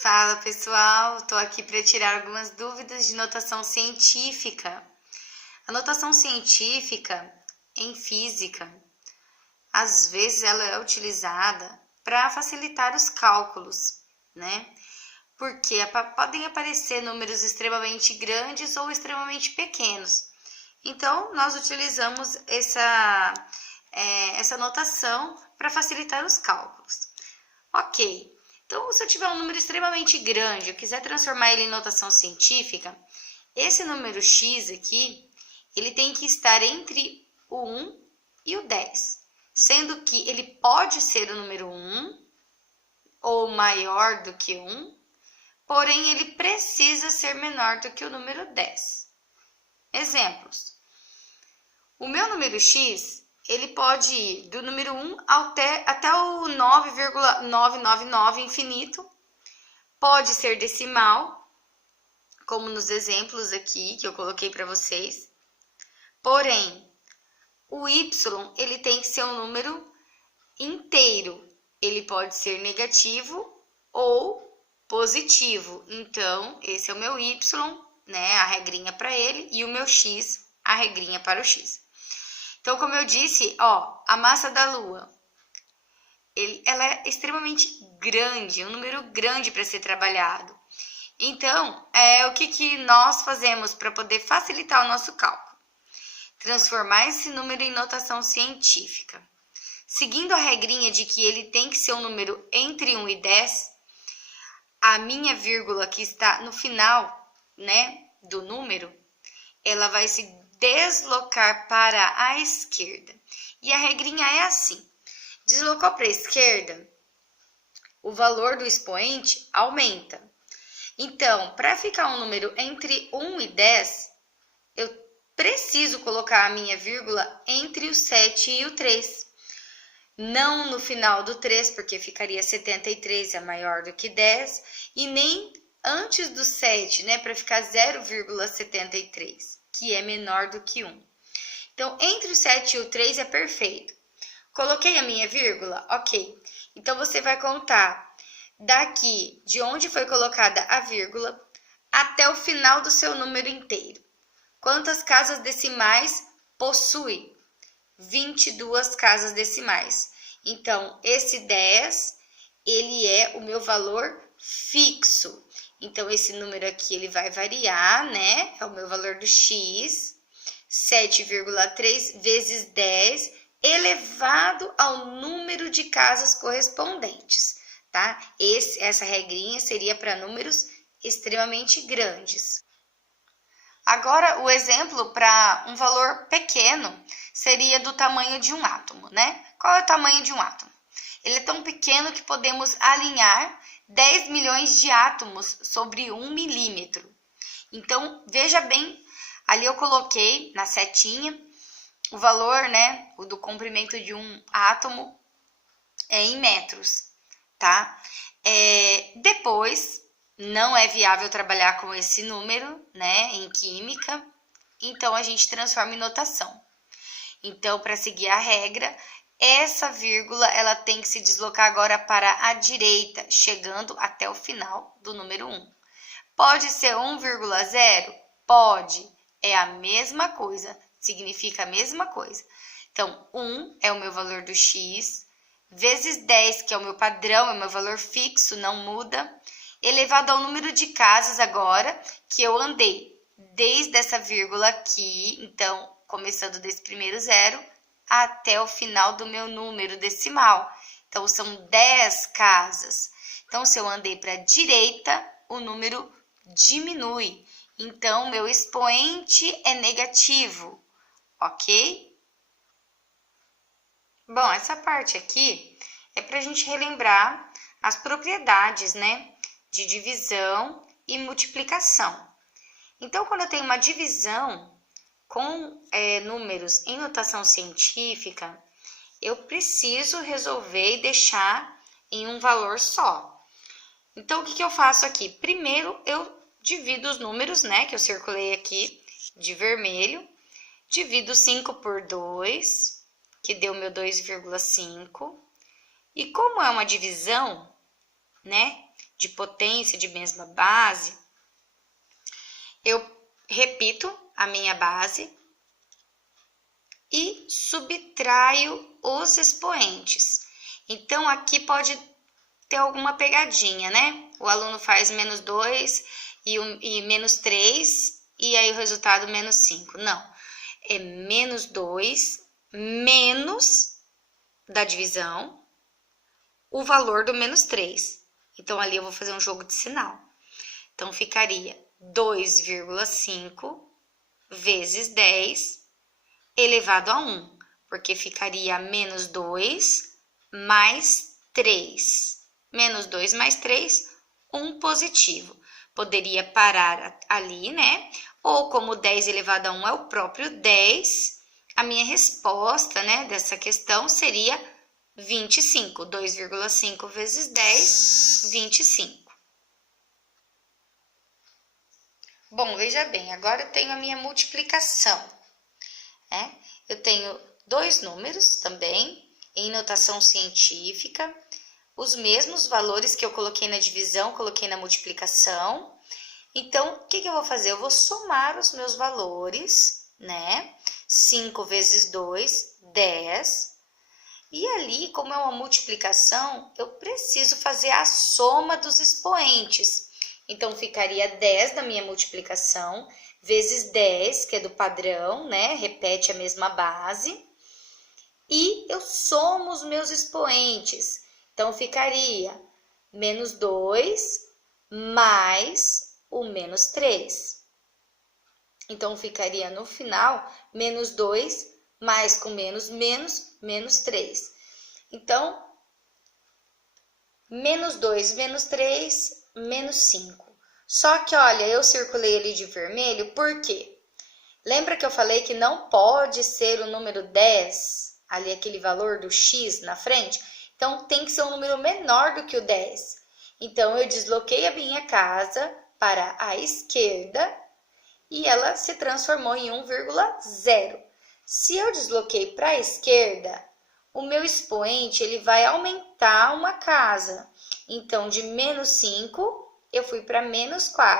Fala pessoal, estou aqui para tirar algumas dúvidas de notação científica. A notação científica em física, às vezes ela é utilizada para facilitar os cálculos, né? Porque podem aparecer números extremamente grandes ou extremamente pequenos. Então, nós utilizamos essa notação para facilitar os cálculos. Ok. Então, se eu tiver um número extremamente grande, eu quiser transformar ele em notação científica, esse número x aqui, ele tem que estar entre o 1 e o 10, sendo que ele pode ser o número 1 ou maior do que 1, porém ele precisa ser menor do que o número 10. Exemplos. O meu número x, ele pode ir do número 1 até o 9,999 infinito. Pode ser decimal, como nos exemplos aqui que eu coloquei para vocês. Porém, o y, ele tem que ser um número inteiro. Ele pode ser negativo ou positivo. Então, esse é o meu y, né, a regrinha para ele, e o meu x, a regrinha para o x. Então, como eu disse, a massa da Lua, ela é extremamente grande, um número grande para ser trabalhado. Então, o que nós fazemos para poder facilitar o nosso cálculo? Transformar esse número em notação científica. Seguindo a regrinha de que ele tem que ser um número entre 1 e 10, a minha vírgula que está no final, né, do número, ela vai se deslocar para a esquerda. E a regrinha é assim. Deslocou para a esquerda, o valor do expoente aumenta. Então, para ficar um número entre 1 e 10, eu preciso colocar a minha vírgula entre o 7 e o 3. Não no final do 3, porque ficaria 73 é maior do que 10, e nem antes do 7, né, para ficar 0,73. Que é menor do que 1. Então, entre o 7 e o 3 é perfeito. Coloquei a minha vírgula? Ok. Então, você vai contar daqui, de onde foi colocada a vírgula, até o final do seu número inteiro. Quantas casas decimais possui? 22 casas decimais. Então, esse 10, ele é o meu valor fixo. Então, esse número aqui, ele vai variar, né? É o meu valor do x, 7,3 vezes 10, elevado ao número de casas correspondentes, tá? Essa regrinha seria para números extremamente grandes. Agora, o exemplo para um valor pequeno seria do tamanho de um átomo, né? Qual é o tamanho de um átomo? Ele é tão pequeno que podemos alinhar 10 milhões de átomos sobre 1 milímetro. Então, veja bem, ali eu coloquei na setinha o valor, né, do comprimento de um átomo em metros, tá? Depois, não é viável trabalhar com esse número, né, em química, então a gente transforma em notação. Então, para seguir a regra, essa vírgula, ela tem que se deslocar agora para a direita, chegando até o final do número 1. Pode ser 1,0? Pode. É a mesma coisa, significa a mesma coisa. Então, 1 é o meu valor do x, vezes 10, que é o meu padrão, é o meu valor fixo, não muda, elevado ao número de casas agora, que eu andei desde essa vírgula aqui, então, começando desse primeiro zero, até o final do meu número decimal. Então, são 10 casas. Então, se eu andei para a direita, o número diminui. Então, meu expoente é negativo, ok? Bom, essa parte aqui é para a gente relembrar as propriedades, né, de divisão e multiplicação. Então, quando eu tenho uma divisão com números em notação científica, eu preciso resolver e deixar em um valor só. Então, o que eu faço aqui? Primeiro, eu divido os números, né, que eu circulei aqui de vermelho. Divido 5 por 2, que deu meu 2,5. E como é uma divisão, né, de potência de mesma base, eu repito a minha base e subtraio os expoentes. Então, aqui pode ter alguma pegadinha, né? O aluno faz menos 2 e menos 3, e aí o resultado menos 5. Não, é menos 2 menos da divisão o valor do menos 3. Então, ali eu vou fazer um jogo de sinal. Então, ficaria 2,5 vezes 10 elevado a 1, porque ficaria menos 2 mais 3. Menos 2 mais 3, 1 positivo. Poderia parar ali, né? Ou como 10 elevado a 1 é o próprio 10, a minha resposta, né, dessa questão seria 25. 2,5 vezes 10, 25. Bom, veja bem, agora eu tenho a minha multiplicação, né? Eu tenho dois números também, em notação científica, os mesmos valores que eu coloquei na divisão, coloquei na multiplicação. Então, o que eu vou fazer? Eu vou somar os meus valores, né? 5 vezes 2, 10. E ali, como é uma multiplicação, eu preciso fazer a soma dos expoentes. Então, ficaria 10 da minha multiplicação, vezes 10, que é do padrão, né? Repete a mesma base. E eu somo os meus expoentes. Então, ficaria menos 2 mais o menos 3. Então, ficaria no final, menos 2 mais com menos, menos 3. Então, menos 2, menos 3, menos 5. Só que, olha, eu circulei ali de vermelho, por quê? Lembra que eu falei que não pode ser o número 10, ali aquele valor do x na frente? Então, tem que ser um número menor do que o 10. Então, eu desloquei a minha casa para a esquerda e ela se transformou em 1,0. Se eu desloquei para a esquerda, o meu expoente ele vai aumentar uma casa. Então, de menos 5, eu fui para menos 4.